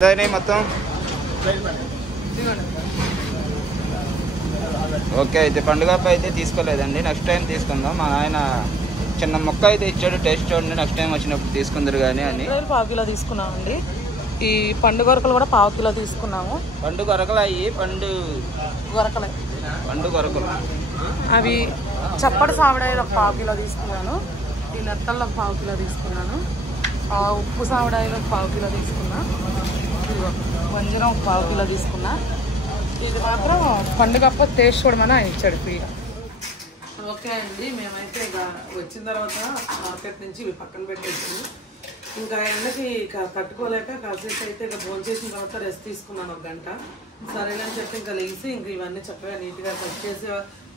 మొత్తం ఓకే. అయితే పండుగ అయితే తీసుకోలేదండి, నెక్స్ట్ టైం తీసుకుందాం. మా ఆయన చిన్న మొక్క అయితే ఇచ్చాడు, టేస్ట్ చూడండి, నెక్స్ట్ టైం వచ్చినప్పుడు తీసుకుందరు కానీ అని. పావు కిలో తీసుకున్నామండి. ఈ పండు గొరకలు కూడా పావు కిలో తీసుకున్నాము. పండు గొరకలు అయ్యి పండు గొరకలు అవి చప్పటి సావిడాయిలు ఒక పావు కిలో తీసుకున్నాను. ఈ నెత్తల్లో ఒక పావు కిలో తీసుకున్నాను. ఉప్పు సావిడాయిలు ఒక పావు కిలో తీసుకున్నా. వంజరం ఒక పావు కిలో తీసుకున్నా. ఇది మాత్రం పండుగప్ప టేస్ట్ చూడమని ఆయన ఇచ్చాడు ఫ్రీగా. ఓకే అండి, మేమైతే ఇక వచ్చిన తర్వాత మార్కెట్ నుంచి ఇవి పక్కన పెట్టేసి ఇంకా ఎండకి తట్టుకోలేక కాసేపు అయితే ఇక భోజనం చేసిన తర్వాత రెస్ట్ తీసుకున్నాను ఒక గంట. సరేనని చెప్పి ఇంకా లేచి ఇంక ఇవన్నీ చక్కగా నీట్గా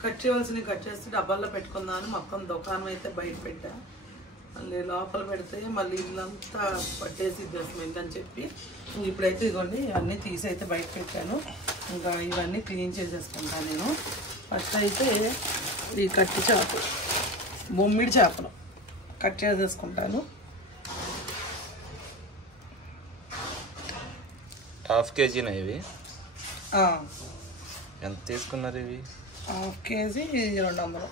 కట్ చేయవలసినవి కట్ చేసి డబ్బాల్లో పెట్టుకుందామని మొత్తం దుకాణం అయితే బయట పెట్టా. మళ్ళీ లోపల పెడితే మళ్ళీ ఇల్లంతా పట్టేసి స్మెల్ అని చెప్పి ఇప్పుడైతే ఇదిగోండి ఇవన్నీ తీసి అయితే బయట పెట్టాను. ఇంకా ఇవన్నీ క్లీన్ చేసేసుకుంటాను నేను. ఫస్ట్ అయితే ఈ కట్టి చేపలు, బొమ్మిడి చేపలు కట్ చేసేసుకుంటాను. హాఫ్ కేజీనా ఇవి? ఎంత తీసుకున్నారు ఇవి? Half KG 200.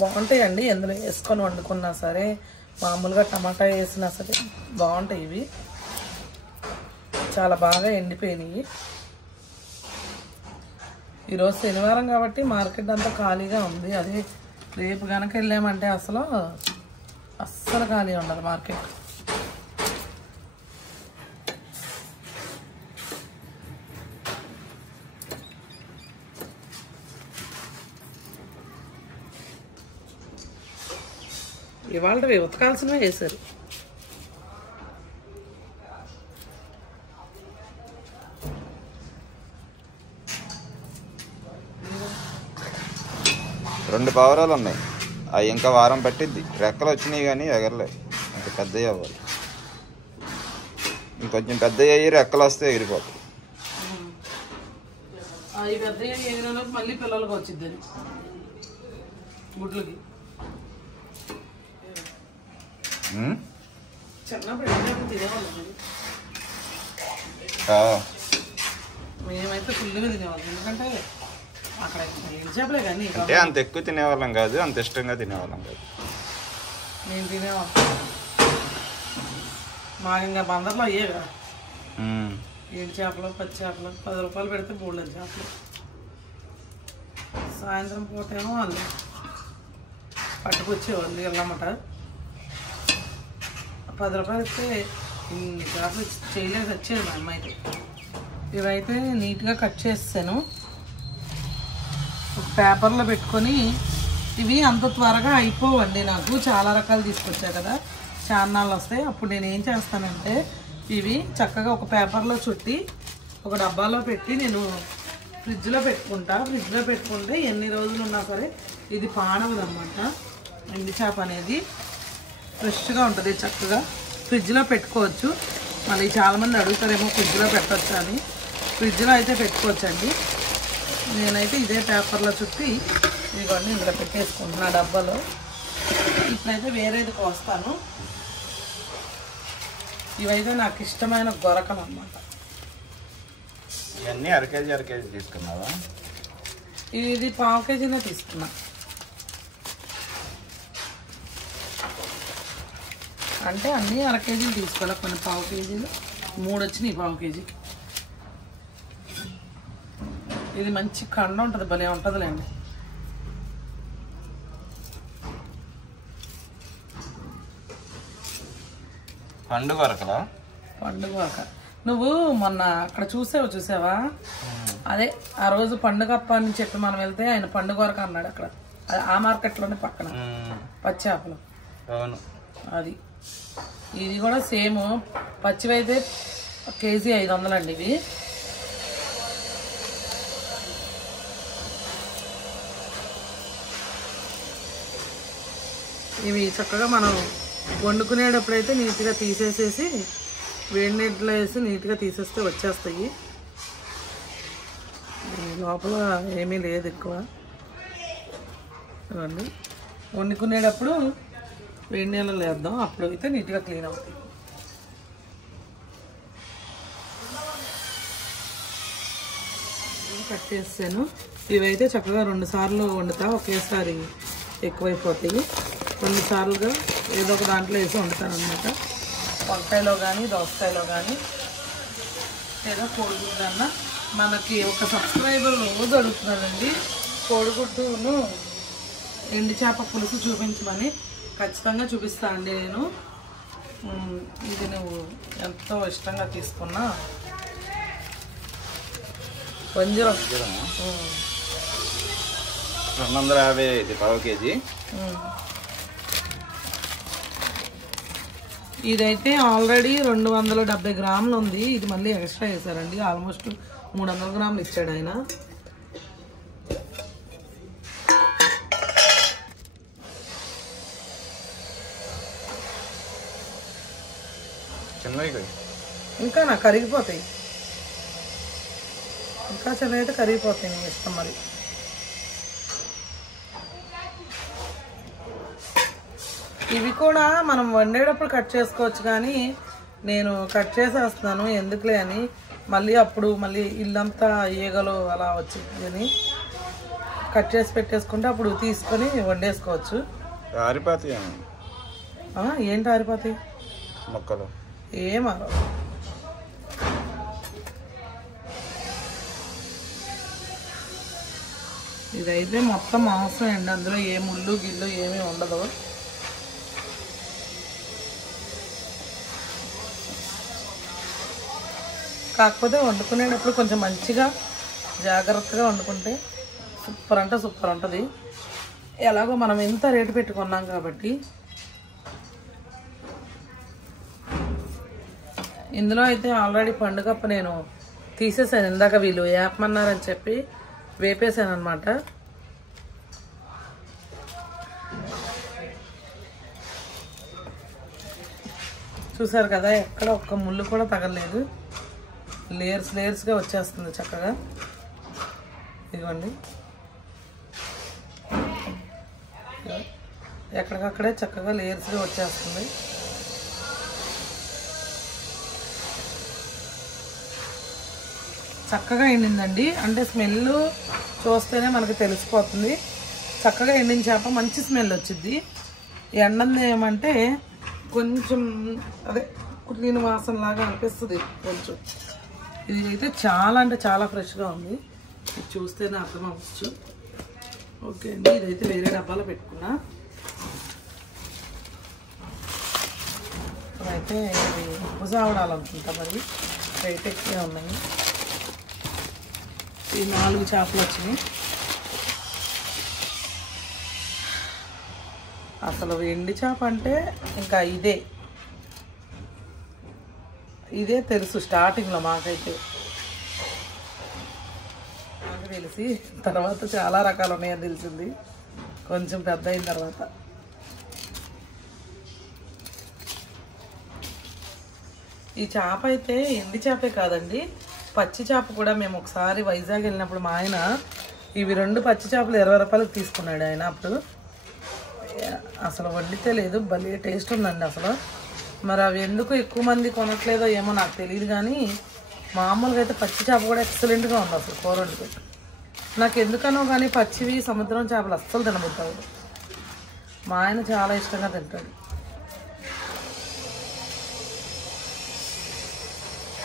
బాగుంటాయండి, ఎందులో వేసుకొని వండుకున్నా సరే, మామూలుగా టమాటా వేసినా సరే బాగుంటాయి. ఇవి చాలా బాగా ఎండిపోయినాయి. ఈరోజు శనివారం కాబట్టి మార్కెట్ అంతా ఖాళీగా ఉంది. అదే రేపు కనుక వెళ్ళామంటే అస్సలు ఖాళీ ఉండదు మార్కెట్. ఇవాళ ఉతకాల్సినవే వేశారు. రెండు పావురాలు ఉన్నాయి, అవి ఇంకా వారం పట్టిద్ది. రెక్కలు వచ్చినాయి కానీ ఎగరలే, ఇంకా పెద్దవి అవ్వాలి. ఇంకొంచెం పెద్దవి అయ్యి రెక్కలు వస్తే ఎగిరిపోతాయి. అవి పెద్దవి ఎగిరిన మళ్ళీ పిల్లలకి వచ్చింది గుడ్లకి. చిన్నప్పుడు తినేవాళ్ళం, మేమైతే ఫుల్గా తినేవాళ్ళం. ఎందుకంటే అక్కడ చేపలే కానీ అంటే అంత ఎక్కువ తినేవాళ్ళం కాదు, అంత ఇష్టంగా తినేవాళ్ళం కాదు. మేము తినేవాళ్ళం. మాకు ఇంకా బందర్లో అయ్యేగా ఏడు చేపలు, 10 చేపలు, 10 రూపాయలు పెడితే 3 చేపలు. సాయంత్రం పూట ఏమో వాళ్ళు పట్టుకొచ్చేవాళ్ళు వెళ్ళమాట. 10 రూపాయలు ఇస్తే ఇన్ని చేపలు చేయలేదు, వచ్చేది మా అమ్మాయికి. ఇవైతే నీట్గా కట్ చేస్తాను, ఒక పేపర్లో పెట్టుకొని. ఇవి అంత త్వరగా అయిపోవండి, నాకు చాలా రకాలు తీసుకొచ్చా కదా, చాన్నాళ్ళు వస్తాయి. అప్పుడు నేను ఏం చేస్తానంటే ఇవి చక్కగా ఒక పేపర్లో చుట్టి ఒక డబ్బాలో పెట్టి నేను ఫ్రిడ్జ్లో పెట్టుకుంటా. ఫ్రిడ్జ్లో పెట్టుకుంటే ఎన్ని రోజులు ఉన్నా సరే ఇది పాడవదన్నమాట. ఎండు చేప అనేది ఫ్రెష్గా ఉంటుంది, చక్కగా ఫ్రిడ్జ్లో పెట్టుకోవచ్చు. మళ్ళీ చాలామంది అడుగుతారేమో ఫ్రిడ్జ్లో పెట్టచ్చు అని. ఫ్రిడ్జ్లో అయితే పెట్టుకోవచ్చండి. నేనైతే ఇదే పేపర్లో చుట్టి ఇవన్నీ ఇందులో పెట్టేసుకుంటున్నా డబ్బాలో. ఇప్పుడైతే వేరేది కోస్తాను. ఇవైతే నాకు ఇష్టమైన గొరకలు అన్నమాట. ఇవన్నీ అర కేజీ తీసుకున్నావా? ఇది పావు కేజీనే తీసుకున్నా. అంటే అన్నీ అర కేజీలు తీసుకోవాలి, కొన్ని పావు కేజీలు, 3 వచ్చినాయి పావు కేజీకి. ఇది మంచి కండ ఉంటుంది, భలే ఉంటుందిలేండి. పండు గొరకలా? పండు గొరక నువ్వు మొన్న అక్కడ చూసావా? అదే ఆ రోజు పండుగప్ప అని చెప్పి మనం వెళ్తే ఆయన పండు గొరక అన్నాడు అక్కడ, ఆ మార్కెట్లోనే పక్కన పచ్చేపలు. అవును, అది. ఇది కూడా సేమ్, పచ్చివైతే కేజీ 500 అండి. ఇవి ఇవి చక్కగా మనం వండుకునేటప్పుడైతే నీట్గా తీసేసేసి వేడి నీటిలో వేసి నీట్గా తీసేస్తే వచ్చేస్తాయి. లోపల ఏమీ లేదు ఎక్కువ. ఇవ్వండి. వండుకునేటప్పుడు వేడి నీళ్ళలో వేద్దాం, అప్పుడు అయితే నీట్గా క్లీన్ అవుతాయి. కట్ చేస్తాను. ఇవైతే చక్కగా 2 సార్లు వండుతా, ఒకేసారి ఎక్కువైపోతాయి. 2 సార్లుగా ఏదో ఒక దాంట్లో వేసి వండుతాను అనమాట. వంకాయలో కానీ దోసకాయలో కానీ లేదా కోడిగుడ్డు అన్న. మనకి ఒక సబ్స్క్రైబర్ రోజు అడుగుతున్నాడండి కోడిగుడ్డును ఎండు చేప పులుసు చూపించమని. ఖచ్చితంగా చూపిస్తా అండి నేను. ఇది నువ్వు ఎంతో ఇష్టంగా తీసుకున్నా వంజరం 250 ఇది పావు కేజీ. ఇదైతే ఆల్రెడీ 270 గ్రాములు ఉంది. ఇది మళ్ళీ ఎక్స్ట్రా వేసారండి. ఆల్మోస్ట్ 300 గ్రాములు ఇచ్చాడు ఆయన. ఇంకా నాకు కరిగిపోతాయి, ఇంకా చిన్నగైతే కరిగిపోతాయి. నేను ఇష్టం మరి. ఇవి కూడా మనం వండేటప్పుడు కట్ చేసుకోవచ్చు, కానీ నేను కట్ చేసేస్తున్నాను ఎందుకులే అని. మళ్ళీ అప్పుడు మళ్ళీ ఇల్లంతా ఈగలు అలా వచ్చింది అని కట్ చేసి పెట్టేసుకుంటే అప్పుడు తీసుకొని వండేసుకోవచ్చు. ఆరిపోతాయి. ఏంటి ఆరిపోతాయి మొక్కలు? ఏం ఆరవు. ఇదైతే మొత్తం మాంసం అండి, అందులో ఏ ముళ్ళు గిల్లు ఏమీ ఉండదు. కాకపోతే వండుకునేటప్పుడు కొంచెం మంచిగా జాగ్రత్తగా వండుకుంటే సూపర్ అంటే సూపర్ ఉంటుంది. ఎలాగో మనం ఎంత రేటు పెట్టుకున్నాం కాబట్టి. ఇందులో అయితే ఆల్రెడీ పండుగప్ప నేను తీసేసాను. ఇందాక వీళ్ళు వేపమన్నారని చెప్పి వేపేసాను అనమాట. చూసారు కదా, ఎక్కడ ఒక్క ముళ్ళు కూడా తగలలేదు. లేయర్స్ లేయర్స్గా వచ్చేస్తుంది చక్కగా. ఇదిగోండి, ఎక్కడికక్కడే చక్కగా లేయర్స్గా వచ్చేస్తుంది. చక్కగా ఎండిందండి. అంటే స్మెల్ చూస్తేనే మనకు తెలిసిపోతుంది. చక్కగా ఎండిన చేప మంచి స్మెల్ వచ్చింది. ఎండంది ఏమంటే కొంచెం అదే కుట్లిన వాసన లాగా అనిపిస్తుంది కొంచెం. ఇది అయితే చాలా అంటే చాలా ఫ్రెష్గా ఉంది. ఇది చూస్తేనే అర్థం అవ్వచ్చు. ఓకే అండి, ఇదైతే వేరే డబ్బాలో పెట్టుకున్నా. అయితే ఇది ఉప్పు సావడాలనుకుంటా, మరి రేట్ ఎక్కువే ఉన్నాయి. ఈ 4 చేపలు వచ్చినాయి. అసలు ఎండి చేప అంటే ఇంకా ఇదే తెలుసు స్టార్టింగ్లో మాకైతే. నాకు తెలిసి తర్వాత చాలా రకాలు ఉన్నాయని తెలిసింది కొంచెం పెద్ద అయిన తర్వాత. ఈ చేప అయితే ఎండి చేపే కాదండి, పచ్చి చేప కూడా. మేము ఒకసారి వైజాగ్ వెళ్ళినప్పుడు మా ఆయన ఇవి 2 పచ్చి చేపలు 20 రూపాయలకు తీసుకున్నాడు ఆయన. అప్పుడు అసలు వండితే లేదు, భలే టేస్ట్ ఉందండి అసలు. మరి అవి ఎందుకు ఎక్కువ మంది కొనట్లేదో ఏమో నాకు తెలియదు, కానీ మామూలుగా అయితే పచ్చి చేప కూడా ఎక్సలెంట్గా ఉంది అసలు కూర వండుకుంటే. నాకు ఎందుకనో కానీ పచ్చివి సముద్రం చేపలు అస్సలు తినబుద్దావు. మా ఆయన చాలా ఇష్టంగా తింటాడు.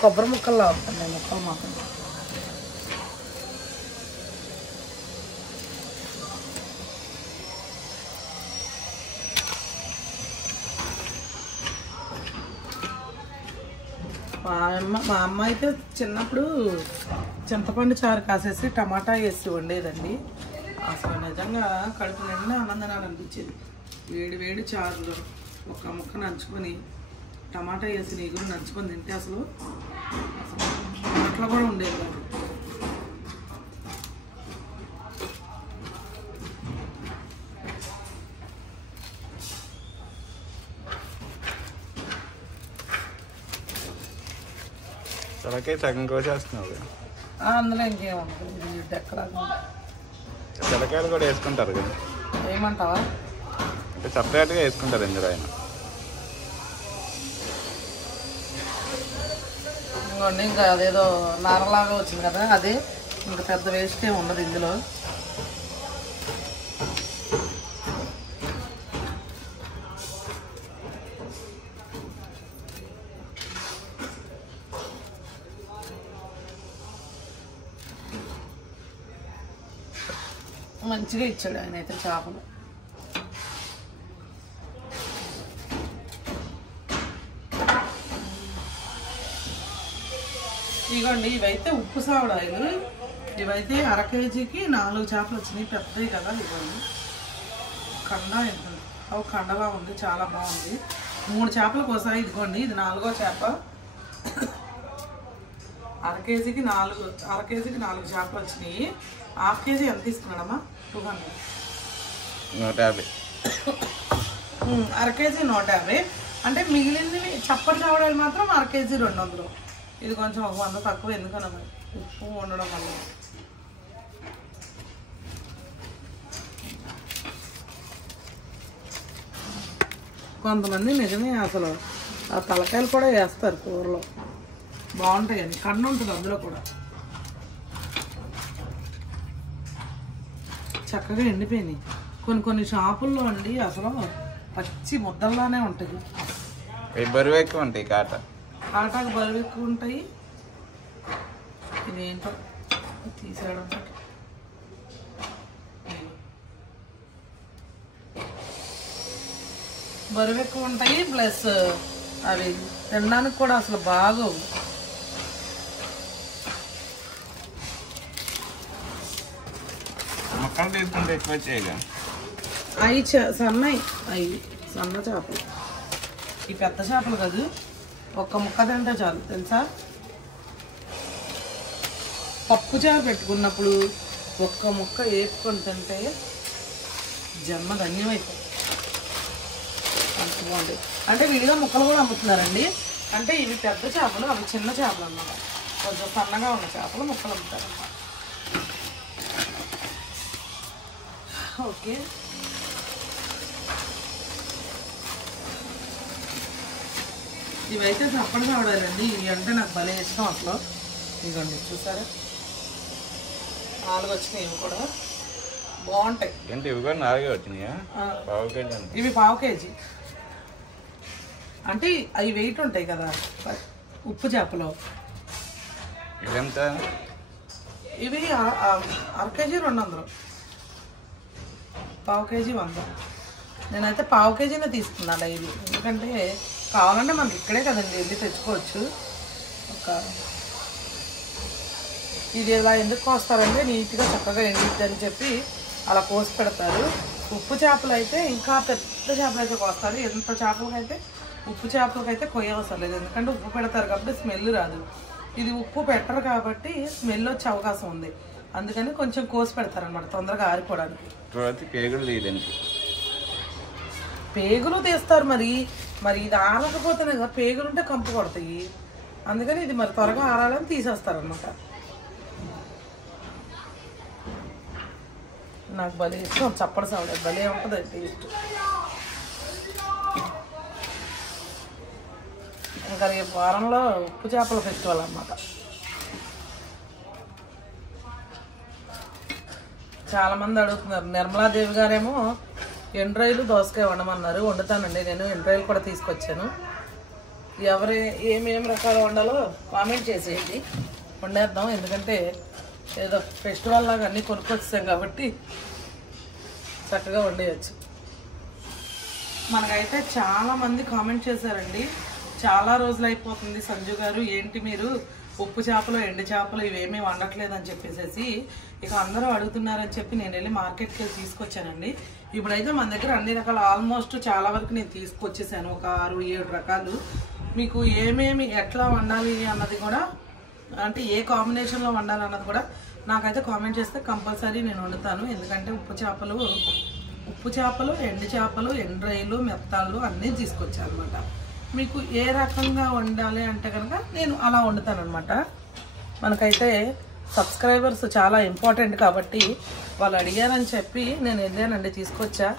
కొబ్బరి ముక్కల్లో అవుతుంది ముక్కలు మాత్రం. మా అమ్మ అయితే చిన్నప్పుడు చింతపండు చారు కాసేసి టమాటా వేసి వండేదండి. అసలు నిజంగా కడుపు నిండా అన్నం తినాలనిపించేది. వేడి వేడి చారులో ఒక ముక్క నంచుకొని టమాటా వేసి నీగురు నంచుకొని తింటే అసలు అట్లా కూడా ఉండేది కాదు. తలకాయ సగం కోసేస్తున్నావు. అందులో ఇంకేముంటుంది, ఎక్కడ తలకాయలు కూడా వేసుకుంటారు కదా. ఏమంటావా? సపరేట్గా వేసుకుంటారు ఇందులో ఆయన. ఇంకోండి ఇంకా అదేదో నారలాగా వచ్చింది కదా, అదే ఇంకా పెద్ద వేస్ట్ ఏమి ఉండదు ఇందులో. మంచిగా ఇచ్చాడు ఆయన అయితే చేపలు. ఇదిగోండి ఇవైతే ఉప్పు సావడాయిలు. ఇవైతే 1/2 కేజీకి 4 చేపలు వచ్చినాయి, పెద్దవి కదా. ఇవ్వండి కండ ఎంత, అవి కండలా ఉంది, చాలా బాగుంది. 3 చేపలు కోసాయి. ఇదిగోండి ఇది 4వ చేప. 1/2 కేజీకి 4 చేపలు వచ్చినాయి. 1/2 కేజీ ఎంత తీసుకున్నాడమ్మా? 200. 150. 1/2 కేజీ 150. అంటే మిగిలింది చప్పటి చావడాలు మాత్రం 1/2 కేజీ 200. ఇది కొంచెం 100 తక్కువ, ఎందుకన్నా ఉప్పు ఉండడం వల్ల. కొంతమంది నిజమే అసలు ఆ తలకాయలు కూడా వేస్తారు కూరలో, బాగుంటాయని. కన్ను ఉంటుంది అందులో కూడా. చక్కగా ఎండిపోయినాయి. కొన్ని షాపుల్లో అండి అసలు పచ్చి ముద్దల్లానే ఉంటుంది. బరువు ఎక్కువ ఉంటాయి, కాటాకు బరువు ఎక్కువ ఉంటాయి. ఇదేంటో తీసేయడం, బరువు ఎక్కువ ఉంటాయి. ప్లస్ అవి తినడానికి కూడా అసలు బాగోవు. మొక్కలు తీసుకుంటే ఎక్కువ చేయగా అవి సన్నవి, అవి సన్న చేపలు. ఈ పెద్ద చేపలు కాదు, ఒక్క ముక్క తింటే చాలు తెలుసా. పప్పు చేప పెట్టుకున్నప్పుడు ఒక్క ముక్క వేపుకొని తింటే జన్మ ధన్యమైపోతుంది. అంత బాగుంటాయి. అంటే విడిగా ముక్కలు కూడా అమ్ముతున్నారండి. అంటే ఇవి పెద్ద చేపలు, అవి చిన్న చేపలు అన్నమాట. కొంచెం సన్నగా ఉన్న చేపలు ముక్కలు అమ్ముతారన్నమాట. ఓకే, ఇవైతే చప్పటి కావడాలండి. ఇవి అంటే నాకు భలే ఇష్టం అసలు. ఇదిగోండి చూసారా, 4 వచ్చినాయి. ఇవి కూడా బాగుంటాయి. ఏంటి ఇవి కూడా 4 వచ్చినాయా? ఇవి 1/2 కేజీ. అంటే అవి వెయిట్ ఉంటాయి కదా ఉప్పు చేపలో. ఇవెంత? ఇవి 1/2 కేజీ 200, 1/2 కేజీ 100. నేనైతే 1/2 కేజీనే తీసుకున్నాను ఇది. ఎందుకంటే కావాలంటే మనకి ఇక్కడే కదండి వెళ్ళి తెచ్చుకోవచ్చు. ఇది ఇలా ఎందుకు కోస్తారంటే నీట్గా చక్కగా ఎండిద్దని చెప్పి అలా కోసి పెడతారు. ఉప్పు చేపలు అయితే ఇంకా పెద్ద చేపలు అయితే కోస్తారు. ఎంత చేపలకైతే ఉప్పు చేపలకైతే కొయ్యవసరం లేదు, ఎందుకంటే ఉప్పు పెడతారు కాబట్టి స్మెల్ రాదు. ఇది ఉప్పు పెట్టరు కాబట్టి స్మెల్ వచ్చే అవకాశం ఉంది. అందుకని కొంచెం కోసి పెడతారనమాట తొందరగా ఆరిపోవడానికి. పేగులు తీస్తారు మరి ఇది ఆరకపోతేనే కదా, పేగులు ఉంటే కంపు కొడతాయి. అందుకని ఇది మరి త్వరగా ఆరాలని తీసేస్తారనమాట. నాకు భలే ఇష్టం చప్పడి సాగు, భలే ఉంటుంది టేస్ట్. ఇంకా రేపు వారంలో ఉప్పు చేపల ఫెస్టివల్ అన్నమాట. చాలామంది అడుగుతున్నారు. నిర్మలాదేవి గారేమో ఎండ్రాయిలు దోసకాయ వండమన్నారు. వండుతానండి నేను. ఎండ్రాయిలు కూడా తీసుకొచ్చాను. ఎవరు ఏమేమి రకాలు వండాలో కామెంట్ చేసేయండి, వండేద్దాం. ఎందుకంటే ఏదో ఫెస్టివల్ లాగా అన్నీ కొనుక్కొచ్చాం కాబట్టి చక్కగా వండేయచ్చు. మనకైతే చాలామంది కామెంట్ చేశారండి, చాలా రోజులు అయిపోతుంది సంజు గారు ఏంటి మీరు ఉప్పు చేపలు ఎండు చేపలు ఇవేమీ వండట్లేదు అని చెప్పేసి ఇక అందరూ అడుగుతున్నారని చెప్పి నేను వెళ్ళి మార్కెట్కి వెళ్ళి తీసుకొచ్చానండి. ఇప్పుడైతే మన దగ్గర అన్ని రకాల ఆల్మోస్ట్ చాలా వరకు నేను తీసుకొచ్చేసాను. ఒక 6-7 రకాలు. మీకు ఏమేమి ఎట్లా వండాలి అన్నది కూడా, అంటే ఏ కాంబినేషన్లో వండాలి అన్నది కూడా నాకైతే కామెంట్ చేస్తే కంపల్సరీ నేను వండుతాను. ఎందుకంటే ఉప్పు చేపలు ఎండు చేపలు ఎండ్రాయిలు మెత్తాళ్ళు అన్నీ తీసుకొచ్చాను అనమాట. మీకు ఏ రకంగా వండాలి అంటే కనుక నేను అలా వండుతాను అనమాట. మనకైతే సబ్స్క్రైబర్స్ చాలా ఇంపార్టెంట్ కాబట్టి వాళ్ళు అడిగారని చెప్పి నేను వెళ్ళానండి, తీసుకొచ్చా.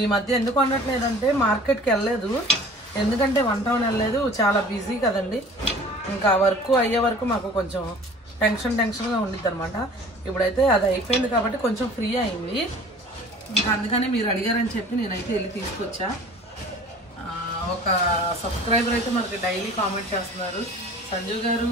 ఈ మధ్య ఎందుకు వండట్లేదంటే మార్కెట్కి వెళ్ళలేదు, ఎందుకంటే వన్ టౌన్ వెళ్ళలేదు, చాలా బిజీ కదండి. ఇంకా వర్క్ అయ్యే వరకు మాకు కొంచెం టెన్షన్గా ఉండిద్ది అనమాట. ఇప్పుడైతే అది అయిపోయింది కాబట్టి కొంచెం ఫ్రీ అయింది. ఇంకా అందుకని మీరు అడిగారని చెప్పి నేనైతే వెళ్ళి తీసుకొచ్చా. ఒక సబ్స్క్రైబర్ అయితే మనకి డైలీ కామెంట్ చేస్తున్నారు, సంజు గారు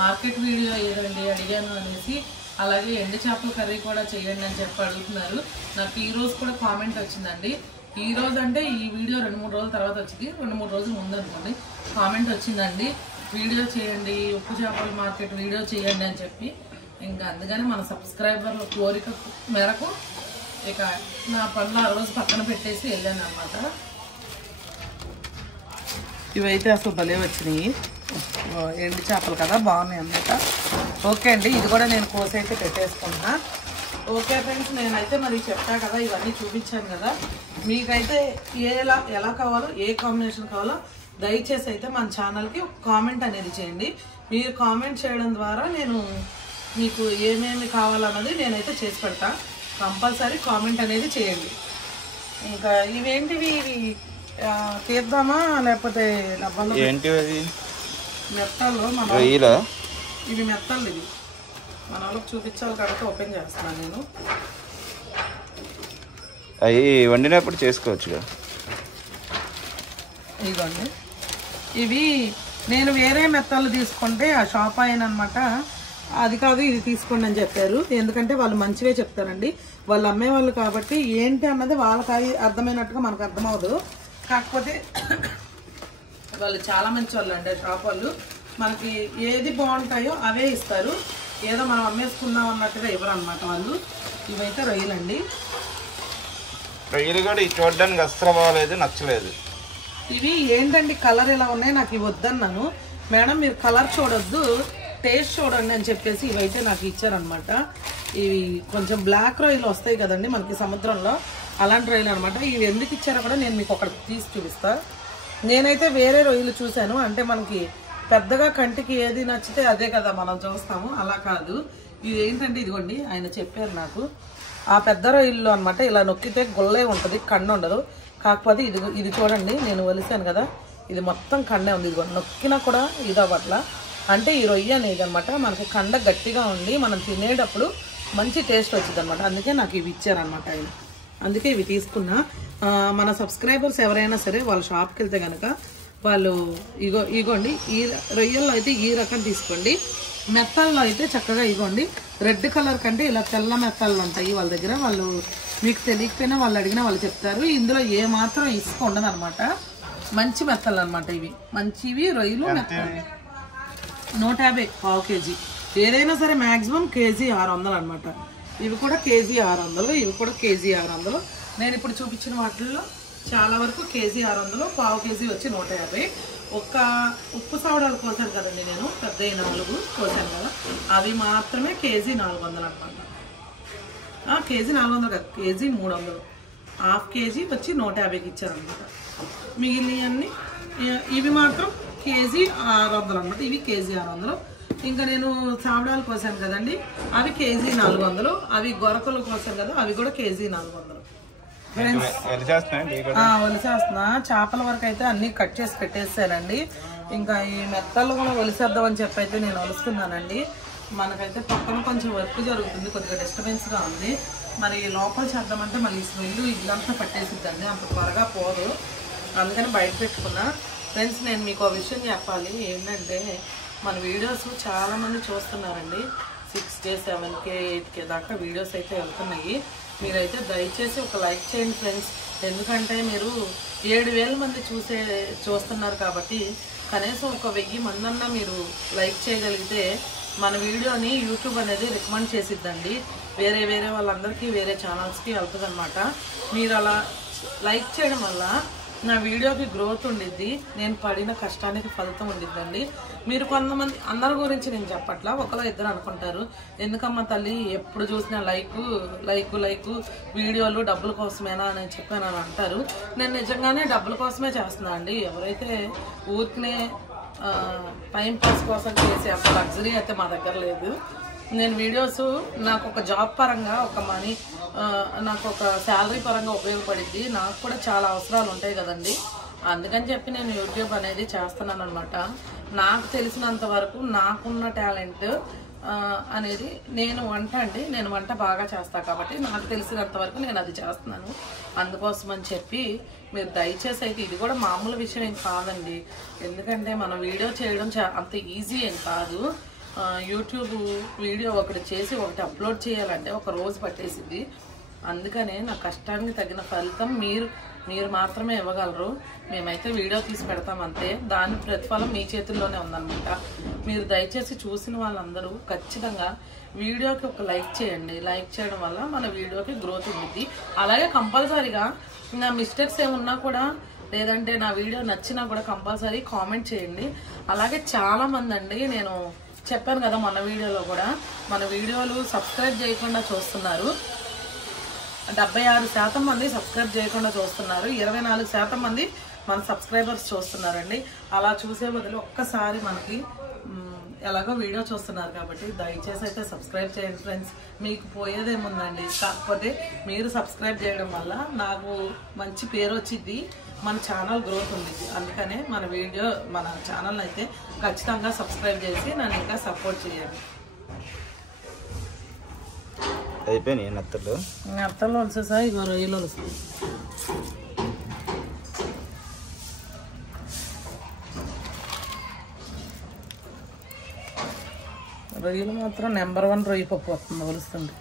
మార్కెట్ వీడియో ఏదండి అడిగాను అనేసి, అలాగే ఎండు చేపల కర్రీ కూడా చేయండి అని చెప్పి అడుగుతున్నారు. నాకు ఈరోజు కూడా కామెంట్ వచ్చిందండి. ఈరోజు అంటే ఈ వీడియో 2-3 రోజుల తర్వాత వచ్చింది, 2-3 రోజుల ముందు అనుకోండి కామెంట్ వచ్చిందండి, వీడియో చేయండి, ఉప్పు చేపల మార్కెట్ వీడియో చేయండి అని చెప్పి. ఇంకా అందుకని మన సబ్స్క్రైబర్ల కోరిక మేరకు ఇక నా పనులు ఆ రోజు పక్కన పెట్టేసి వెళ్ళాను అనమాట. ఇవైతే అసలు భలే వచ్చినాయి, ఎండు చేపలు కదా, బాగున్నాయి అన్నమాట. ఓకే అండి, ఇది కూడా నేను కోసి అయితే పెట్టేసుకుంటున్నా. ఓకే ఫ్రెండ్స్, నేనైతే మరి చెప్పా కదా, ఇవన్నీ చూపించాను కదా, మీకైతే ఎలా కావాలో, ఏ కాంబినేషన్ కావాలో దయచేసి అయితే మన ఛానల్కి కామెంట్ అనేది చేయండి. మీరు కామెంట్ చేయడం ద్వారా నేను మీకు ఏమేమి కావాలన్నది నేనైతే చేసి పెడతా. కంపల్సరీ కామెంట్ అనేది చేయండి. ఇంకా ఇవేంటివి, ఇవి తీద్దామా లేకపోతే డబ్బాలో మెత్తలు, ఇవి మెత్తలు, ఇవి మన వాళ్ళకి చూపించాలి కాబట్టి ఓపెన్ చేస్తున్నాను నేను. అవి వండినప్పుడు చేసుకోవచ్చు. ఇదిగోండి, ఇవి నేను వేరే మెత్తలు తీసుకుంటే ఆ షాప్ ఆయన అనమాట, అది కాదు ఇది తీసుకోండి అని చెప్పారు. ఎందుకంటే వాళ్ళు మంచివే చెప్తారండి, వాళ్ళు అమ్మేవాళ్ళు కాబట్టి ఏంటి అన్నది వాళ్ళకి అర్థమైనట్టుగా మనకు అర్థమవదు. కాకపోతే వాళ్ళు చాలా మంచి వాళ్ళు అండి, షాప్ వాళ్ళు. మనకి ఏది బాగుంటాయో అవే ఇస్తారు, ఏదో మనం అమ్మేసుకుందాం అన్నట్టుగా ఇవ్వరు అనమాట వాళ్ళు. ఇవైతే రొయ్యలండి, రొయ్యలు కూడా చూడడానికి అస్సలు బాగలేదు, నచ్చలేదు. ఇవి ఏంటండి కలర్ ఇలా ఉన్నాయి, నాకు ఇవి వద్దన్నాను. మేడం మీరు కలర్ చూడొద్దు, టేస్ట్ చూడండి అని చెప్పేసి ఇవైతే నాకు ఇచ్చారనమాట. ఇవి కొంచెం బ్లాక్ రొయ్యలు వస్తాయి కదండి మనకి సముద్రంలో, అలాంటి రొయ్యలు అనమాట. ఇవి ఎందుకు ఇచ్చారో కూడా నేను మీకు ఒకటి తీసి చూపిస్తా. నేనైతే వేరే రొయ్యలు చూశాను, అంటే మనకి పెద్దగా కంటికి ఏది నచ్చితే అదే కదా మనం చూస్తాము, అలా కాదు. ఇది ఏంటంటే ఇదిగోండి, ఆయన చెప్పారు నాకు, ఆ పెద్ద రొయ్యల్లో అనమాట ఇలా నొక్కితే గుల్లే ఉంటుంది, కన్ను ఉండదు. కాకపోతే ఇది చూడండి, నేను వలిసాను కదా, ఇది మొత్తం కండే ఉంది. ఇదిగోండి, నొక్కినా కూడా ఇది అవ్వట్లా. అంటే ఈ రొయ్య అనేది అనమాట మనకి కండ గట్టిగా ఉండి మనం తినేటప్పుడు మంచి టేస్ట్ వచ్చింది అనమాట. అందుకే నాకు ఇవి ఇచ్చారనమాట ఆయన, అందుకే ఇవి తీసుకున్నా. మన సబ్స్క్రైబర్స్ ఎవరైనా సరే వాళ్ళ షాప్కి వెళ్తే కనుక వాళ్ళు ఇగోండి, ఈ రొయ్యల్లో అయితే ఈ రకం తీసుకోండి. మెత్తల్లో అయితే చక్కగా ఇగోండి, రెడ్ కలర్ కంటే ఇలా తెల్ల మెత్తలు ఉంటాయి వాళ్ళ దగ్గర. వాళ్ళు మీకు తెలియకపోయినా వాళ్ళు అడిగినా వాళ్ళు చెప్తారు. ఇందులో ఏ మాత్రం ఇసుక ఉండదు అనమాట, మంచి మెత్తలు అనమాట. ఇవి మంచివి రొయ్యలు, మెత్తలు 150 పావు కేజీ. ఏదైనా సరే మ్యాక్సిమం కేజీ 600 అనమాట. ఇవి కూడా కేజీ 600, ఇవి కూడా కేజీ 600. నేను ఇప్పుడు చూపించిన వాటిల్లో చాలా వరకు కేజీ 600, పావు కేజీ వచ్చి 150. ఒక్క ఉప్పు సవడాలు కోసాను కదండి నేను, పెద్ద 4 కోసాను కదా, అవి మాత్రమే కేజీ 400 అనమాట. కేజీ 400 కాదు, కేజీ 300. హాఫ్ కేజీ వచ్చి 150కి ఇచ్చారనమాట. మిగిలినవన్నీ ఇవి మాత్రం కేజీ 600 అనమాట. ఇవి కేజీ 600. ఇంకా నేను సావడాలు కోసాను కదండి, అవి కేజీ 400. అవి గొరకలు కోసాను కదా, అవి కూడా కేజీ 400. ఒలిసేస్తున్నా. చేపల వరకు అయితే అన్ని కట్ చేసి పెట్టేసానండి. ఇంకా ఈ మెత్తలు కూడా ఒలిసేద్దామని చెప్పి అయితే నేను ఒలుస్తున్నానండి. మనకైతే పక్కన కొంచెం వర్క్ జరుగుతుంది, కొద్దిగా డిస్టర్బెన్స్గా ఉంది. మరి లోపల చేద్దామంటే మళ్ళీ స్మెల్ ఇల్లంతా పట్టేసిద్దండి, అంత త్వరగా పోదు. అందుకని బయట పెట్టుకున్నా. ఫ్రెండ్స్, నేను మీకు ఒక విషయం చెప్పాలి. ఏంటంటే మన వీడియోస్ చాలామంది చూస్తున్నారండి. 6K 7K 8K దాకా వీడియోస్ అయితే వెళ్తున్నాయి. మీరైతే దయచేసి ఒక లైక్ చేయండి ఫ్రెండ్స్. ఎందుకంటే మీరు 7,000 మంది చూస్తున్నారు కాబట్టి కనీసం ఒక 1000 మంది అన్నా మీరు లైక్ చేయగలిగితే మన వీడియోని యూట్యూబ్ అనేది రికమెండ్ చేసిద్దండి. వేరే వాళ్ళందరికీ, వేరే ఛానల్స్కి వెళ్తుంది అనమాట. మీరు అలా లైక్ చేయడం వల్ల నా వీడియోకి గ్రోత్ ఉండిద్ది, నేను పడిన కష్టానికి ఫలితం ఉండిద్దండి. మీరు కొంతమంది, అందరి గురించి నేను చెప్పట్లా, ఒకరు ఇద్దరు అనుకుంటారు, ఎందుకమ్మా తల్లి ఎప్పుడు చూసినా లైక్ వీడియోలు డబ్బుల కోసమేనా అని చెప్పాను అని అంటారు. నేను నిజంగానే డబ్బుల కోసమే చేస్తున్నా అండి. ఎవరైతే ఊరికనే టైం పాస్ కోసం చేసే అంత లగ్జరీ అయితే మా దగ్గర లేదు. నేను వీడియోస్ నాకు ఒక జాబ్ పరంగా ఒక మనీ నాకు ఒక శాలరీ పరంగా ఉపయోగపడింది. నాకు కూడా చాలా అవసరాలు ఉంటాయి కదండి. అందుకని చెప్పి నేను యూట్యూబ్ అనేది చేస్తున్నాను అనమాట. నాకు తెలిసినంత వరకు నాకున్న టాలెంట్ అనేది నేను వంట బాగా చేస్తాను కాబట్టి నాకు తెలిసినంత వరకు నేను అది చేస్తున్నాను. అందుకోసం అని చెప్పి మీరు దయచేసి అయితే ఇది కూడా మామూలు విషయం ఏం కాదండి. ఎందుకంటే మనం వీడియో చేయడం అంత ఈజీ ఏం కాదు. యూట్యూబ్ వీడియో ఒకటి చేసి ఒకటి అప్లోడ్ చేయాలంటే ఒక రోజు పట్టేసింది. అందుకనే నా కష్టానికి తగిన ఫలితం మీరు మాత్రమే ఇవ్వగలరు. మేమైతే వీడియో తీసి పెడతాం అంతే. దాని ప్రతిఫలం మీ చేతుల్లోనే ఉందన్నమాట. మీరు దయచేసి చూసిన వాళ్ళందరూ ఖచ్చితంగా వీడియోకి ఒక లైక్ చేయండి. లైక్ చేయడం వల్ల మన వీడియోకి గ్రోత్ ఉంటుంది. అలాగే కంపల్సరీగా నా మిస్టేక్స్ ఏమున్నా కూడా లేదంటే నా వీడియో నచ్చినా కూడా కంపల్సరీ కామెంట్ చేయండి. అలాగే చాలామంది అండి నేను చెప్పాను కదా మన వీడియోలో కూడా మన వీడియోలు సబ్స్క్రైబ్ చేయకుండా చూస్తున్నారు. 76% మంది సబ్స్క్రైబ్ చేయకుండా చూస్తున్నారు. 24% మంది మన సబ్స్క్రైబర్స్ చూస్తున్నారండి. అలా చూసే బదులు ఒక్కసారి మనకి ఎలాగో వీడియో చూస్తున్నారు కాబట్టి దయచేసి అయితే సబ్స్క్రైబ్ చేయండి ఫ్రెండ్స్. మీకు పోయేదేముందండి, కాకపోతే మీరు సబ్స్క్రైబ్ చేయడం వల్ల నాకు మంచి పేరు వచ్చింది, మన ఛానల్ గ్రోత్ ఉంది. అందుకనే మన ఛానల్ అయితే ఖచ్చితంగా సబ్స్క్రైబ్ చేసి నన్ను ఇంకా సపోర్ట్ చేయండి. అయిపోయినాయి నెత్తలు వలసా ఇగో రొయ్యలు వస్తాయి. రొయ్యలు మాత్రం నెంబర్ 1 రొయ్య పప్పు వస్తుంది వలుస్తుంది.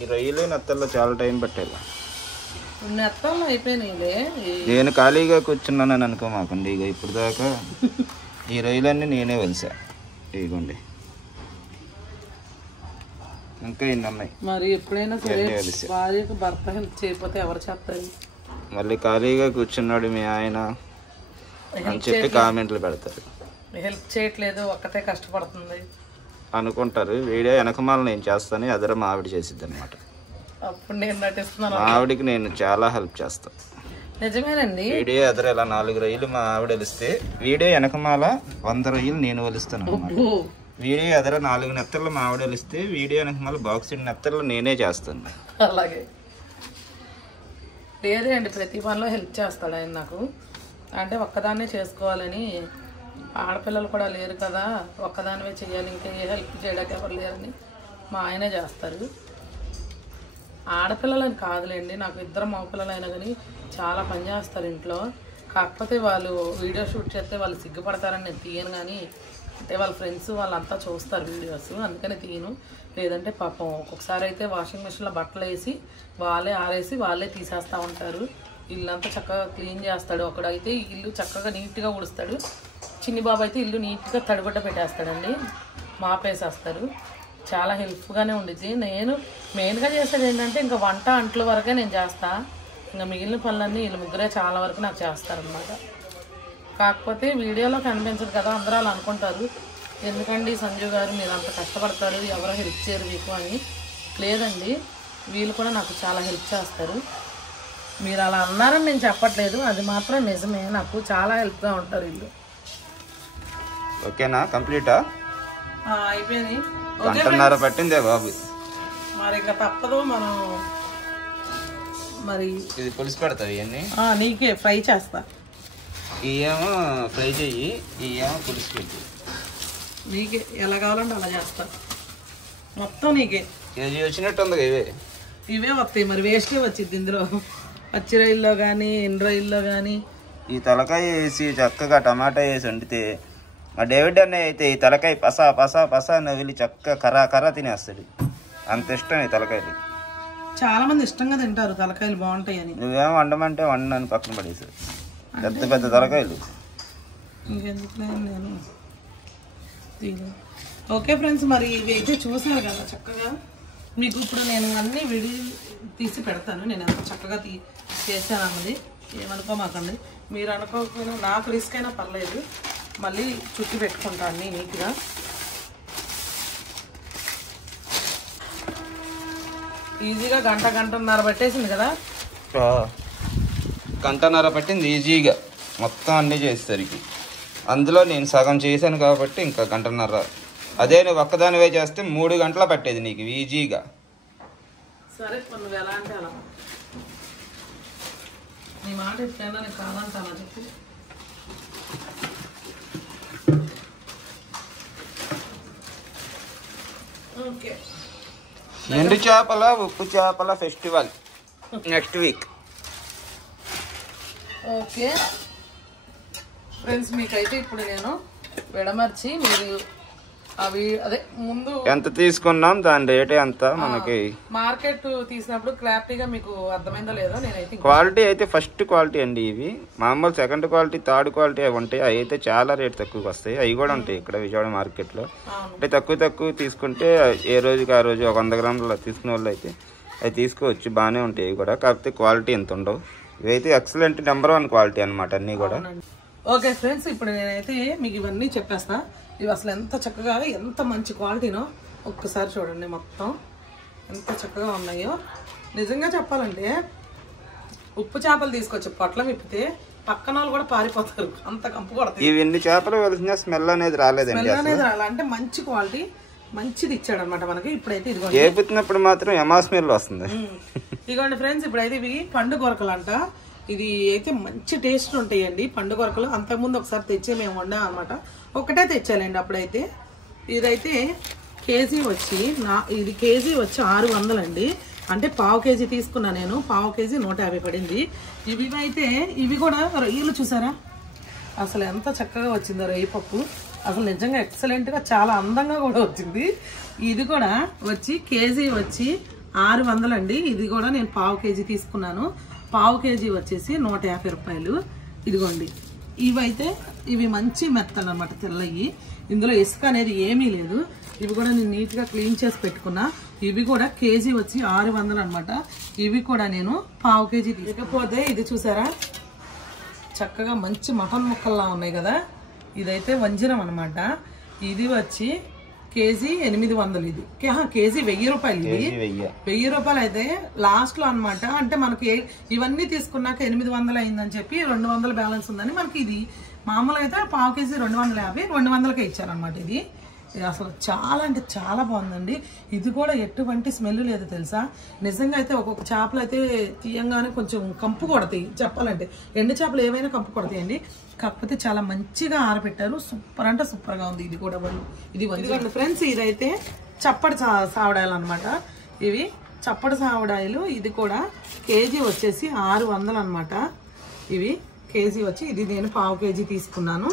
ఈ రొయ్యలు నెత్తల్లో చాలా టైం పట్టేది. నెత్తల్లో అయిపోయినాయిలే. నేను ఖాళీగా కూర్చున్నానని అనుకో మాకండి. ఇక ఇప్పుడు దాకా ఈ రొయ్యలన్నీ నేనే వలిసా. ఇదిగోండి ఇంకా ఎన్ని ఉన్నాయి. మరి ఎప్పుడైనా సరే భార్యకు భర్త హెల్ప్ చేయకపోతే ఎవరు చేస్తారు? మళ్ళీ ఖాళీగా కూర్చున్నాడు మీ ఆయన అని చెప్పి కామెంట్లు పెడతారు. హెల్ప్ చేయట్లేదు, ఒక్కతే కష్టపడుతుంది అనుకుంటారు. వీడియో వెనకమాల నేను చేస్తాను, అదర మా ఆవిడ చేసిద్ది అనమాట. అప్పుడు నేను నటిస్తున్నాను. మా ఆవిడకి నేను చాలా హెల్ప్ చేస్తాను. నిజమేనండి. వీడియో ఎదర ఇలా 4 రొయ్యలు మా ఆవిడ వలిస్తే వీడియో వెనకమాల 100 రొయ్యలు నేను వలుస్తాను అనమాట. వీడియో ఎదర 4 నెత్తర్లు మా ఆవిడ వలిస్తే వీడియో వెనకమాల బాక్స్ నెత్తర్లు నేనే చేస్తాను. అలాగే లేదే అండి, ప్రతి పనిలో హెల్ప్ చేస్తాడు ఆయన నాకు. అంటే ఒక్కదాన్నే చేసుకోవాలని, ఆడపిల్లలు కూడా లేరు కదా, ఒక్కదానివే చేయాలి, ఇంకా ఏ హెల్ప్ చేయడానికి ఎవరు లేరని మా ఆయనే చేస్తారు. ఆడపిల్లలని కాదులేండి, నాకు 2 మగపిల్లలు అయినా కానీ చాలా పని చేస్తారు ఇంట్లో. కాకపోతే వాళ్ళు వీడియో షూట్ చేస్తే వాళ్ళు సిగ్గుపడతారని నేను తీయను. కానీ అంటే వాళ్ళ ఫ్రెండ్స్ వాళ్ళంతా చూస్తారు వీడియోస్, అందుకని తీయను. లేదంటే పాపం ఒక్కొక్కసారి అయితే వాషింగ్ మిషన్లో బట్టలు వేసి వాళ్ళే ఆరేసి వాళ్ళే తీసేస్తూ ఉంటారు. ఇల్లంతా చక్కగా క్లీన్ చేస్తాడు. ఒకడైతే ఇల్లు చక్కగా నీట్గా ఊడుస్తాడు. చిన్ని బాబు అయితే ఇల్లు నీట్గా తడిబడ్డ పెట్టేస్తాడండి, మాపేసేస్తారు. చాలా హెల్ప్గానే ఉండిద్ది. నేను మెయిన్గా చేసేది ఏంటంటే ఇంకా వంట అంట్ల వరకే నేను చేస్తా. ఇంకా మిగిలిన పనులన్నీ వీళ్ళు ముగ్గురే చాలా వరకు నాకు చేస్తారనమాట. కాకపోతే వీడియోలో కనిపించదు కదా, అందరూ అలా అనుకుంటారు, ఎందుకండి సంజు గారు మీరు అంత కష్టపడతారు, ఎవరో హెల్ప్ చేయరు మీకు అని. లేదండి, వీళ్ళు కూడా నాకు చాలా హెల్ప్ చేస్తారు. మీరు అలా అన్నారని నేను చెప్పట్లేదు, అది మాత్రం నిజమే. నాకు చాలా హెల్ప్గా ఉంటారు వీళ్ళు. ఓకేనా? కంప్లీటా? అయిపోయింది. 1:30 పట్టిందే బాబు. మరి ఇంకా తప్పదు, మనం మరి ఇది పులుసు పెడతావు ఇవన్నీ. నీకే ఫ్రై చేస్తా. ఇవేమో ఫ్రై చెయ్యి, ఇవేమో పులుసు పెట్టి. నీకే ఎలా కావాలంటే అలా చేస్తా, మొత్తం నీకే. కేజీ వచ్చినట్టు ఉంది. ఇవే వస్తాయి, మరి వేస్టే వచ్చింది ఇందులో. పచ్చి రొయ్యల్లో కానీ ఎండు రొయ్యల్లో కానీ. ఈ తలకాయ వేసి చక్కగా టమాటా వేసి వండితే మా డేవిడ్ అన్నయ్య అయితే ఈ తలకాయ పసా పసా పసా నవిలి చక్కగా కర్రా కర్రా తినేస్తాడు. అంత ఇష్టం ఈ తలకాయలు. చాలా మంది ఇష్టంగా తింటారు తలకాయలు, బాగుంటాయి అని. నువ్వేమో వండమంటే వండని పక్కన పడేసాడు. పెద్ద పెద్ద తలకాయలు ఇంకెందుకు నేను. ఓకే ఫ్రెండ్స్, మరి ఇవి అయితే చూసారు కదా చక్కగా. మీకు ఇప్పుడు నేను అన్నీ తీసి పెడతాను, నేను ఎంత చక్కగా చేశాను అన్నది. ఏమనుకోమాకండి, మీరు అనుకోకపోయినా నాకు రిస్క్ అయినా పర్లేదు, మళ్ళీ చుట్టి పెట్టుకుంటాను అన్నీ నీట్గా. ఈజీగా గంటన్నర పట్టేసింది కదా. 1:30 గంట పట్టింది ఈజీగా మొత్తం అన్నీ చేసేసరికి. అందులో నేను సగం చేశాను కాబట్టి ఇంకా 1:30 అదే నువ్వు ఒక్కదానివే చేస్తే 3 గంటలు పట్టేది నీకు ఈజీగా. సరే నువ్వు ఎలా అంటే అలా. నీ మాట ఎప్పుడైనా నేను కాదంటానా చెప్పు. ఓకే. ఎండు చేపల ఉప్పు చేపల festival next week. Okay friends, మీకైతే ఇప్పుడు నేను విడమర్చి మీరు అవి అదే ముందు ఎంత తీసుకున్నాం దాని రేట్ ఎంత మనకి మార్కెట్ తీసినప్పుడు క్లారిటీగా మీకు అర్థమైందో లేదో. నేనైతే క్వాలిటీ అయితే ఫస్ట్ క్వాలిటీ అండి. ఇవి మామూలు సెకండ్ క్వాలిటీ థర్డ్ క్వాలిటీ అవి ఉంటాయి. అవి అయితే చాలా రేట్ తక్కువకి వస్తాయి. అవి కూడా ఉంటాయి ఇక్కడ విజయవాడ మార్కెట్లో. అంటే తక్కువ తీసుకుంటే ఏ రోజుకి ఆ రోజు 100 గ్రాములు తీసుకునే వాళ్ళు అయితే అవి తీసుకోవచ్చు, బాగానే ఉంటాయి. అవి కూడా కాకపోతే క్వాలిటీ ఎంత ఉండవు. ఇవైతే ఎక్సలెంట్ నెంబర్ 1 క్వాలిటీ అనమాట అన్నీ కూడా. ఓకే ఫ్రెండ్స్, ఇప్పుడు నేనైతే మీకు ఇవన్నీ చెప్పేస్తా. ఇవి అసలు ఎంత చక్కగా ఎంత మంచి క్వాలిటీనో ఒక్కసారి చూడండి. మొత్తం ఎంత చక్కగా ఉన్నాయో. నిజంగా చెప్పాలంటే ఉప్పు చేపలు తీసుకొచ్చి పొట్లం విప్పితే పక్కన వాళ్ళు కూడా పారిపోతారు, అంత కంపు కొడతాయి. ఇవి ఎన్ని చేపలు కలిసిన స్మెల్ అనేది రాలేదండి. స్మెల్ అనేది రాలంటే మంచి క్వాలిటీ మంచిది ఇచ్చాడు అనమాట మనకి. ఇప్పుడైతే ఇదిగోండి ఏపుతున్నప్పుడు మాత్రం ఎమా స్మెల్ వస్తుంది. ఇదిగోండి ఫ్రెండ్స్, ఇప్పుడైతే ఇవి పండు కొరకలు అంట. ఇది అయితే మంచి టేస్ట్ ఉంటాయండి పండు కొరకలు. అంతకుముందు ఒకసారి తెచ్చే మేము వండాం అనమాట. ఒకటే తెచ్చాలండి అప్పుడైతే. ఇదైతే కేజీ వచ్చి ఇది కేజీ వచ్చి 600 అండి. అంటే పావు కేజీ తీసుకున్నా నేను. పావు కేజీ 150 పడింది. ఇవి అయితే ఇవి కూడా రొయ్యలు చూసారా అసలు ఎంత చక్కగా వచ్చిందో రొయ్య పప్పు. అసలు నిజంగా ఎక్సలెంట్గా చాలా అందంగా కూడా వచ్చింది. ఇది కూడా వచ్చి కేజీ వచ్చి 600 అండి. ఇది కూడా నేను పావు కేజీ తీసుకున్నాను. పావు కేజీ వచ్చేసి 150 రూపాయలు. ఇదిగోండి ఇవైతే ఇవి మంచి మెత్తలు అనమాట, తెల్లయి. ఇందులో ఇసుక అనేది ఏమీ లేదు. ఇవి కూడా నేను నీట్గా క్లీన్ చేసి పెట్టుకున్నా. ఇవి కూడా కేజీ వచ్చి 600 అనమాట. ఇవి కూడా నేను పావు కేజీ తీసుకపోతే ఇది చూసారా చక్కగా మంచి మటన్ ముక్కల్లా ఉన్నాయి కదా. ఇదైతే వంజరం అనమాట. ఇది వచ్చి కేజీ 800. ఇది కేజీ 1000 రూపాయలు. ఇది 1000 రూపాయలు అయితే లాస్ట్ లో అనమాట. అంటే మనకి ఇవన్నీ తీసుకున్నాక 800 అయిందని చెప్పి 200 బ్యాలెన్స్ ఉందని మనకి ఇది మామూలుగా అయితే పావు కేజీ 250, 200కే ఇచ్చారనమాట. ఇది అసలు చాలా అంటే చాలా బాగుందండి. ఇది కూడా ఎటువంటి స్మెల్ లేదు తెలుసా. నిజంగా అయితే ఒక్కొక్క చేపలు అయితే తీయంగానే కొంచెం కంపు కొడతాయి చెప్పాలంటే. ఎండు చేపలు ఏవైనా కంపు కొడతాయండి. కాకపోతే చాలా మంచిగా ఆరబెట్టారు. సూపర్ అంటే సూపర్గా ఉంది. ఇది కూడా ఇది ఫ్రెండ్స్, ఇదైతే చప్పటి సావడాయలు అనమాట. ఇవి చప్పటి సావడాయలు. ఇది కూడా కేజీ వచ్చేసి 600 అనమాట. ఇవి కేజీ వచ్చి ఇది నేను పావు కేజీ తీసుకున్నాను.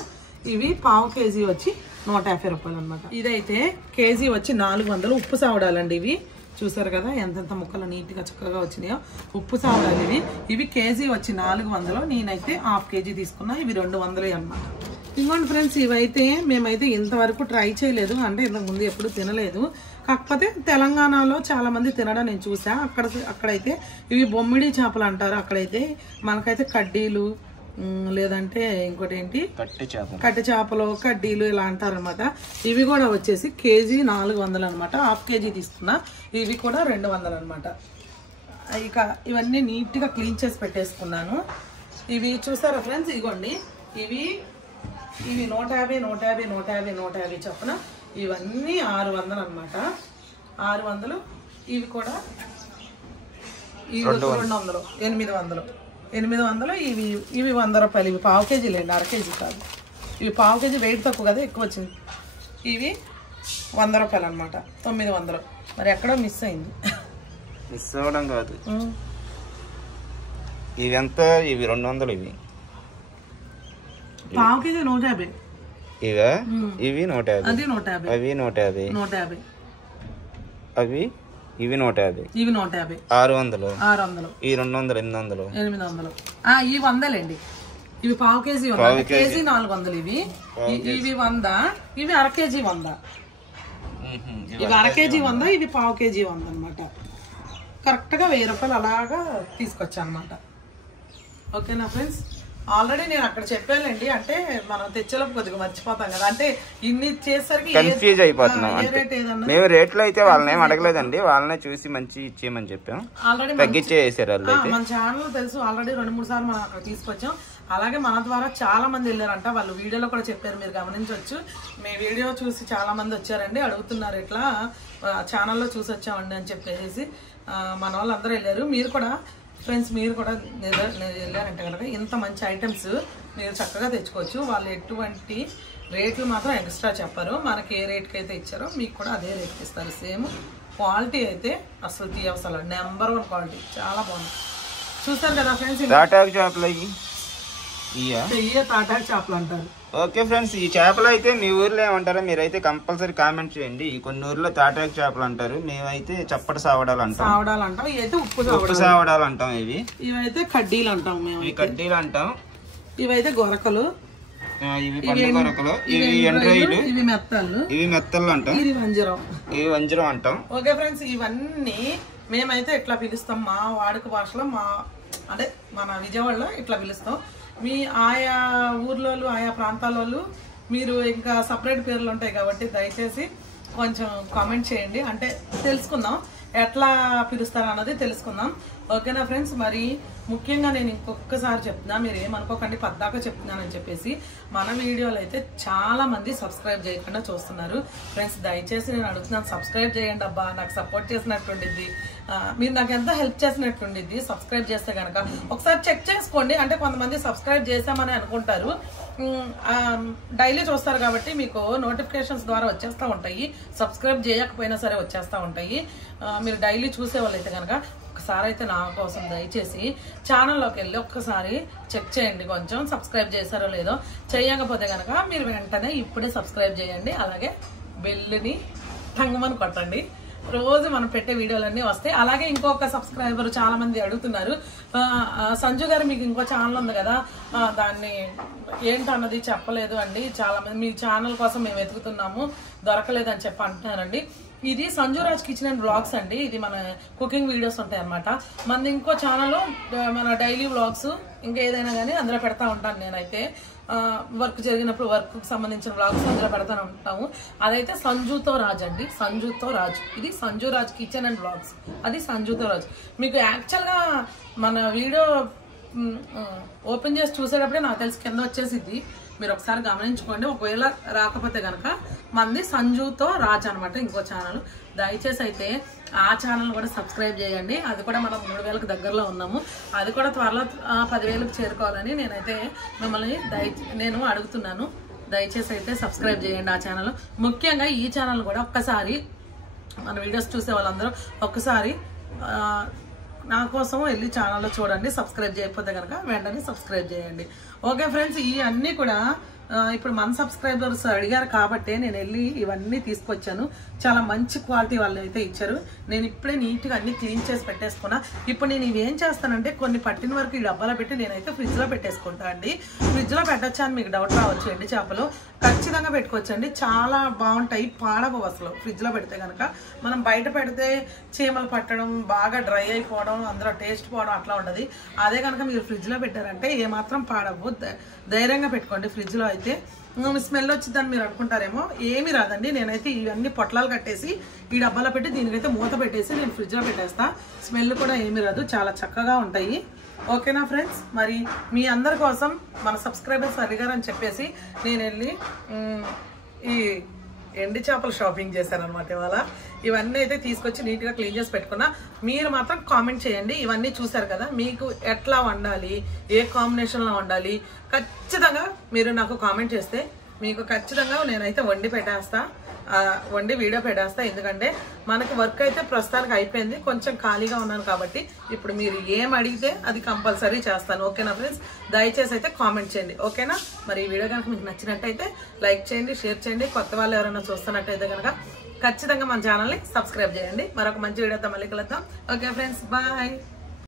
ఇవి పావు కేజీ వచ్చి 150 రూపాయలు అనమాట. ఇదైతే కేజీ వచ్చి 400 ఉప్పు సావడాలండి. ఇవి చూసారు కదా ఎంతెంత ముక్కలు నీట్గా చక్కగా వచ్చినాయో ఉప్పు సావడాలు ఇవి. ఇవి కేజీ వచ్చి 400. నేనైతే హాఫ్ కేజీ తీసుకున్నా. ఇవి 200 అనమాట. ఇంకోండి ఫ్రెండ్స్, ఇవైతే మేమైతే ఇంతవరకు ట్రై చేయలేదు. అంటే ఇంతకుముందు ఎప్పుడు తినలేదు. కాకపోతే తెలంగాణలో చాలా మంది తినడం నేను చూసా. అక్కడైతే ఇవి బొమ్మిడి చేపలు అంటారు. అక్కడైతే మనకైతే కడ్డీలు లేదంటే ఇంకోటి ఏంటి కట్టె చేపలు కడ్డీలు ఇలా అంటారనమాట. ఇవి కూడా వచ్చేసి కేజీ 400 అనమాట. హాఫ్ కేజీ తీసుకున్నా. ఇవి కూడా 200 అనమాట. ఇక ఇవన్నీ నీట్గా క్లీన్ చేసి పెట్టేసుకున్నాను. ఇవి చూసారా ఫ్రెండ్స్, ఇదిగోండి ఇవి 150, 150, 150, 150 చొప్పున ఇవన్నీ 600 అనమాట. 600. ఇవి కూడా 200, 800. ఇవి 100 రూపాయలు. ఇవి పావు కేజీ లేండి, అర కేజీ కాదు. ఇవి పావు కేజీ వెయిట్ తక్కువ కదా, ఎక్కువ వచ్చింది. ఇవి 100 రూపాయలు అనమాట. 900. మరి ఎక్కడో మిస్ అయింది. మిస్ అవ్వడం కాదు, ఇవి ఎంత? ఇవి 200. ఇవి పావు కేజీ 150. ఇవా? ఇవి 150. అది 150. అవి 150. 150. అవి ఇవి 150. ఇవి 150. 600. 600. ఈ 200, 800. 800. ఈ 100 అండి. ఇవి పావు కేజీ 100. కేజీ 400. ఇవి 100. ఇవి అర కేజీ 100. ఇవి అర కేజీ 100. ఇవి పావు కేజీ 100 అనమాట. కరెక్ట్గా 1000 రూపాయలు అలాగా తీసుకొచ్చా అనమాట. ఓకేనా ఫ్రెండ్స్? ఆల్రెడీ నేను అక్కడ చెప్పానండి. అంటే మనం తెచ్చేలోపు కొద్దిగా మర్చిపోతాం కదా, అంటే ఇన్ని చేసరికి కన్ఫ్యూజ్ అయిపోతున్నాం. మేము రేట్లు అయితే వాళ్ళని ఏం అడగలేదండి, వాళ్ళనే చూసి మంచి ఇచ్చేయమని చెప్పాం. ఆల్రెడీ తగ్గించేసారు వాళ్ళు. మన ఛానల్ తెలుసు, ఆల్రెడీ 2-3 సార్లు మనం అక్కడ తీసుకొచ్చాం. అలాగే మన ద్వారా చాలా మంది వెళ్ళారంట, వాళ్ళు వీడియోలో కూడా చెప్పారు, మీరు గమనించవచ్చు. మీ వీడియో చూసి చాలా మంది వచ్చారండి, అడుగుతున్నారు ఇట్లా ఛానల్లో చూసి వచ్చామండి అని చెప్పేసి మన వాళ్ళందరూ వెళ్ళారు. మీరు కూడా ఫ్రెండ్స్, మీరు కూడా వెళ్ళారంటే కనుక ఇంత మంచి ఐటమ్స్ మీరు చక్కగా తెచ్చుకోవచ్చు. వాళ్ళు ఎటువంటి రేట్లు మాత్రం ఎక్స్ట్రా చెప్పారు, మనకి ఏ రేట్కి అయితే ఇచ్చారో మీకు కూడా అదే రేట్కి ఇస్తారు. సేమ్ క్వాలిటీ అయితే అసలు తీయవసలు నెంబర్ 1 క్వాలిటీ, చాలా బాగుంది. చూసారు కదా ఫ్రెండ్స్, తాటాకు చేపలు తాటాకు చేపలు అంటారు. ఓకే ఫ్రెండ్స్, ఈ చేపలు అయితే మీ ఊర్లో ఏమంటారో మీరైతే కంపల్సరీ కామెంట్ చేయండి. కొన్ని ఊర్లో తాటాకు చేపలు అంటారు, మేమైతే చప్పటి సావడాలు అంటాం. ఇవైతే ఉప్పు సావడాలు అంటాం. ఇవైతే కడ్డీలు అంటాం మేము. ఇవి కడ్డీలు అంటాం. ఇవైతే గొరకలు, ఇవి పండు గొరకలు, ఇవి ఎండ్రాయిలు, ఇవి మెత్తలు, ఇవి మెత్తలు అంటాం. ఇది వంజరం, ఇవి వంజరం అంటాం. ఓకే ఫ్రెండ్స్, ఇవన్నీ మేమైతే ఇట్లా పిలుస్తాం మా వాడుక భాషలో, అంటే మన విజయవాడలో ఇట్లా పిలుస్తాం. మీ ఆయా ఊర్లో ఆయా ప్రాంతాలలో మీరు ఇంకా సపరేట్ పేర్లు ఉంటాయి కాబట్టి దయచేసి కొంచెం కామెంట్ చేయండి, అంటే తెలుసుకుందాం ఎట్లా పిలుస్తారు అన్నది తెలుసుకుందాం. ఓకేనా ఫ్రెండ్స్, మరి ముఖ్యంగా నేను ఇంకొకసారి చెప్తున్నా, మీరు ఏమనుకోకండి పద్దాక చెప్తున్నానని చెప్పేసి. మన వీడియోలు అయితే చాలా మంది సబ్స్క్రైబ్ చేయకుండా చూస్తున్నారు ఫ్రెండ్స్. దయచేసి నేను అడుగుతున్నాను, సబ్స్క్రైబ్ చేయండి అబ్బా, నాకు సపోర్ట్ చేసినట్టుండిద్ది, మీరు నాకు ఎంత హెల్ప్ చేసినట్టుండిద్ది సబ్స్క్రైబ్ చేస్తే కనుక. ఒకసారి చెక్ చేసుకోండి, అంటే కొంతమంది సబ్స్క్రైబ్ చేసామని అనుకుంటారు, డైలీ చూస్తారు కాబట్టి మీకు నోటిఫికేషన్స్ ద్వారా వచ్చేస్తూ ఉంటాయి. సబ్స్క్రైబ్ చేయకపోయినా సరే వచ్చేస్తూ ఉంటాయి. మీరు డైలీ చూసే వాళ్ళైతే కనుక ఒకసారి అయితే నా కోసం దయచేసి ఛానల్లోకి వెళ్ళి ఒక్కసారి చెక్ చేయండి, కొంచెం సబ్స్క్రైబ్ చేశారో లేదో. చేయకపోతే కనుక మీరు వెంటనే ఇప్పుడే సబ్స్క్రైబ్ చేయండి, అలాగే బెల్ని టంగమని కొట్టండి, రోజు మనం పెట్టే వీడియోలన్నీ వస్తాయి. అలాగే ఇంకొక సబ్స్క్రైబర్ చాలా మంది అడుగుతున్నారు, సంజు గారు మీకు ఇంకో ఛానల్ ఉంది కదా, దాన్ని ఏంటన్నది చెప్పలేదు అండి. చాలా మంది మీ ఛానల్ కోసం మేము వెతుకుతున్నాము, దొరకలేదు అని చెప్పి అంటున్నారండి. ఇది సంజురాజ్ కిచెన్ అండ్ వ్లాగ్స్ అండి, ఇది మన కుకింగ్ వీడియోస్ ఉంటాయి అనమాట. మనది ఇంకో ఛానల్ మన డైలీ వ్లాగ్స్ ఇంకా ఏదైనా కానీ అందులో పెడతా ఉంటాను నేనైతే. వర్క్ జరిగినప్పుడు వర్క్ సంబంధించిన వ్లాగ్స్ అందులో పెడతాను ఉంటాము. అదైతే సంజుతో రాజ్ అండి, సంజుతో రాజ్. ఇది సంజురాజ్ కిచెన్ అండ్ వ్లాగ్స్, అది సంజుతో రాజ్. మీకు యాక్చువల్గా మన వీడియో ఓపెన్ చేసి చూసేటప్పుడే నాకు తెలిసి కింద వచ్చేసిద్ది, మీరు ఒకసారి గమనించుకోండి. ఒకవేళ రాకపోతే కనుక మనది సంజుతో రాజ్ అనమాట ఇంకో ఛానల్. దయచేసి అయితే ఆ ఛానల్ కూడా సబ్స్క్రైబ్ చేయండి, అది కూడా మనం 3000కు దగ్గరలో ఉన్నాము. అది కూడా త్వరలో 10,000కు చేరుకోవాలని నేనైతే మిమ్మల్ని నేను అడుగుతున్నాను. దయచేసి అయితే సబ్స్క్రైబ్ చేయండి ఆ ఛానల్. ముఖ్యంగా ఈ ఛానల్ కూడా ఒక్కసారి మన వీడియోస్ చూసే వాళ్ళందరూ ఒక్కసారి నా కోసం వెళ్ళి ఛానల్లో చూడండి. సబ్స్క్రైబ్ చేయకపోతే కనుక వెంటనే సబ్స్క్రైబ్ చేయండి. ఓకే ఫ్రెండ్స్, ఈ అన్నీ కూడా ఇప్పుడు మన సబ్స్క్రైబర్స్ అడిగారు కాబట్టి నేను వెళ్ళి ఇవన్నీ తీసుకొచ్చాను. చాలా మంచి క్వాలిటీ వాళ్ళు అయితే ఇచ్చారు. నేను ఇప్పుడే నీట్గా అన్ని క్లీన్ చేసి పెట్టేసుకున్నా. ఇప్పుడు నేను ఇవేం చేస్తానంటే కొన్ని పట్టిన వరకు ఈ డబ్బాలో పెట్టి నేనైతే ఫ్రిడ్జ్లో పెట్టేసుకుంటా అండి. ఫ్రిడ్జ్లో పెట్టచ్చా అని మీకు డౌట్ రావచ్చు. ఎండి చేపలు ఖచ్చితంగా పెట్టుకోవచ్చండి, చాలా బాగుంటాయి, పాడవు అసలు ఫ్రిడ్జ్లో పెడితే కనుక. మనం బయట పెడితే చీమలు పట్టడం, బాగా డ్రై అయిపోవడం, అందులో టేస్ట్ పోవడం అట్లా ఉంటుంది. అదే కనుక మీరు ఫ్రిడ్జ్లో పెట్టారంటే ఏమాత్రం పాడవు. ధైర్యంగా పెట్టుకోండి ఫ్రిడ్జ్లో అయితే. స్మెల్ వచ్చిందని మీరు అనుకుంటారేమో, ఏమీ రాదండి. నేనైతే ఇవన్నీ పొట్లాలు కట్టేసి ఈ డబ్బాలో పెట్టి దీనికైతే మూత పెట్టేసి నేను ఫ్రిడ్జ్లో పెట్టేస్తా. స్మెల్ కూడా ఏమీ రాదు, చాలా చక్కగా ఉంటాయి. ఓకేనా ఫ్రెండ్స్, మరి మీ అందరి కోసం మన సబ్స్క్రైబర్స్ అడిగారని చెప్పేసి నేను వెళ్ళి ఈ ఎండి చేపలు షాపింగ్ చేశాను అనమాట ఇవాళ. ఇవన్నీ అయితే తీసుకొచ్చి నీట్గా క్లీన్ చేసి పెట్టుకున్నా. మీరు మాత్రం కామెంట్ చేయండి, ఇవన్నీ చూసారు కదా, మీకు ఎట్లా వండాలి, ఏ కాంబినేషన్లో వండాలి, ఖచ్చితంగా మీరు నాకు కామెంట్ చేస్తే మీకు ఖచ్చితంగా నేనైతే వండి పెట్టేస్తా, వండి వీడియో పెట్టేస్తా. ఎందుకంటే మనకి వర్క్ అయితే ప్రస్తుతానికి అయిపోయింది, కొంచెం ఖాళీగా ఉన్నాను కాబట్టి ఇప్పుడు మీరు ఏం అడిగితే అది కంపల్సరీ చేస్తాను. ఓకేనా ఫ్రెండ్స్, దయచేసి అయితే కామెంట్ చేయండి. ఓకేనా, మరి ఈ వీడియో కనుక మీకు నచ్చినట్టయితే లైక్ చేయండి, షేర్ చేయండి. కొత్త వాళ్ళు ఎవరైనా చూస్తున్నట్టయితే కనుక ఖచ్చితంగా మన ఛానల్ని సబ్స్క్రైబ్ చేయండి. మరొక మంచి వీడియోతో మళ్ళీ కలుద్దాం. Okay friends, bye.